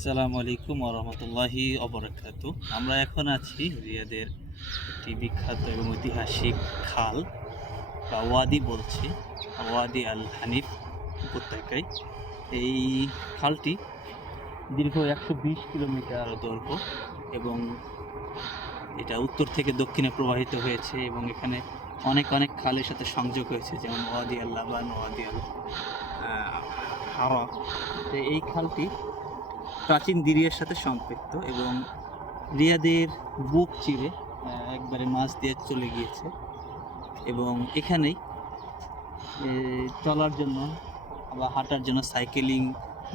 আসসালামু আলাইকুম রহমতুল্লাহি অবরাকাত আমরা এখন আছি রিয়াদের একটি বিখ্যাত এবং ঐতিহাসিক খাল, বা ওয়াদি বলছি, ওয়াদি আল হানিফ উপত্যকায়। এই খালটি দীর্ঘ একশো বিশ কিলোমিটার দৈর্ঘ্য এবং এটা উত্তর থেকে দক্ষিণে প্রবাহিত হয়েছে এবং এখানে অনেক অনেক খালের সাথে সংযোগ হয়েছে, যেমন ওয়াদি আল লাবান, ওয়াদি আল হাওয়া তো এই খালটি প্রাচীন দিরিয়ার সাথে সম্পৃক্ত এবং রিয়াদের বুক চিরে একবারে মাছ দিয়ে চলে গিয়েছে এবং এখানেই চলার জন্য বা হাঁটার জন্য সাইকেলিং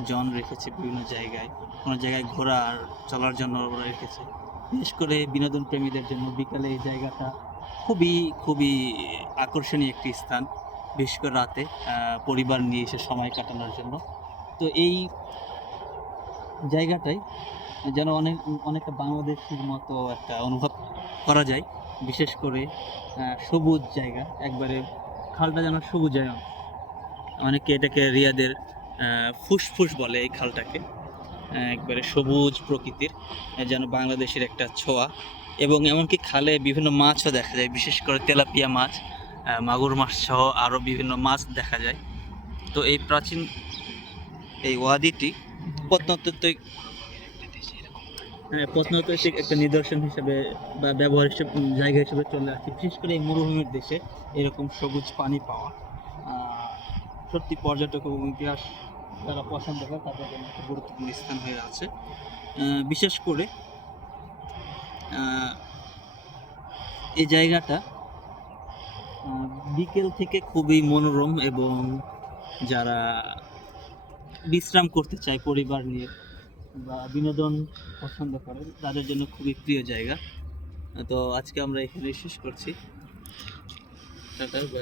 জন রেখেছে বিভিন্ন জায়গায়। কোনো জায়গায় ঘোরার চলার জন্য ওরা রেখেছে। বিশেষ করে বিনোদন প্রেমীদের জন্য বিকালে এই জায়গাটা খুবই খুবই আকর্ষণীয় একটি স্থান, বিশেষ করে রাতে পরিবার নিয়ে এসে সময় কাটানোর জন্য। তো এই জায়গাটাই যেন অনেক, অনেকটা বাংলাদেশের মতো একটা অনুভব করা যায়। বিশেষ করে সবুজ জায়গা, একবারে খালটা যেন সবুজায়ন অনেকে এটাকে রিয়াদের ফুসফুস বলে এই খালটাকে। একবারে সবুজ প্রকৃতির যেন বাংলাদেশের একটা ছোঁয়া। এবং এমনকি খালে বিভিন্ন মাছও দেখা যায়, বিশেষ করে তেলাপিয়া মাছ মাগুর মাছ সহ আরও বিভিন্ন মাছ দেখা যায়। তো এই প্রাচীন, এই ওয়াদিটি প্রত্নতত্ত্বিক হ্যাঁ প্রত্নতত্ত্বিক একটা নিদর্শন হিসেবে বা ব্যবহার হিসেবে জায়গা হিসেবে চলে আসছে। বিশেষ করে এই মরুভূমির দেশে এরকম সবুজ পানি পাওয়া সত্যি পর্যটক এবং ইতিহাস যারা পছন্দ করে তাদের জন্য একটা গুরুত্বপূর্ণ স্থান হয়ে আছে। বিশেষ করে এই জায়গাটা বিকেল থেকে খুবই মনোরম এবং যারা বিশ্রাম করতে চায় পরিবার নিয়ে বা বিনোদন পছন্দ করে, তাদের জন্য খুবই প্রিয় জায়গা। তো আজকে আমরা এখানে শেষ করছি। টাটা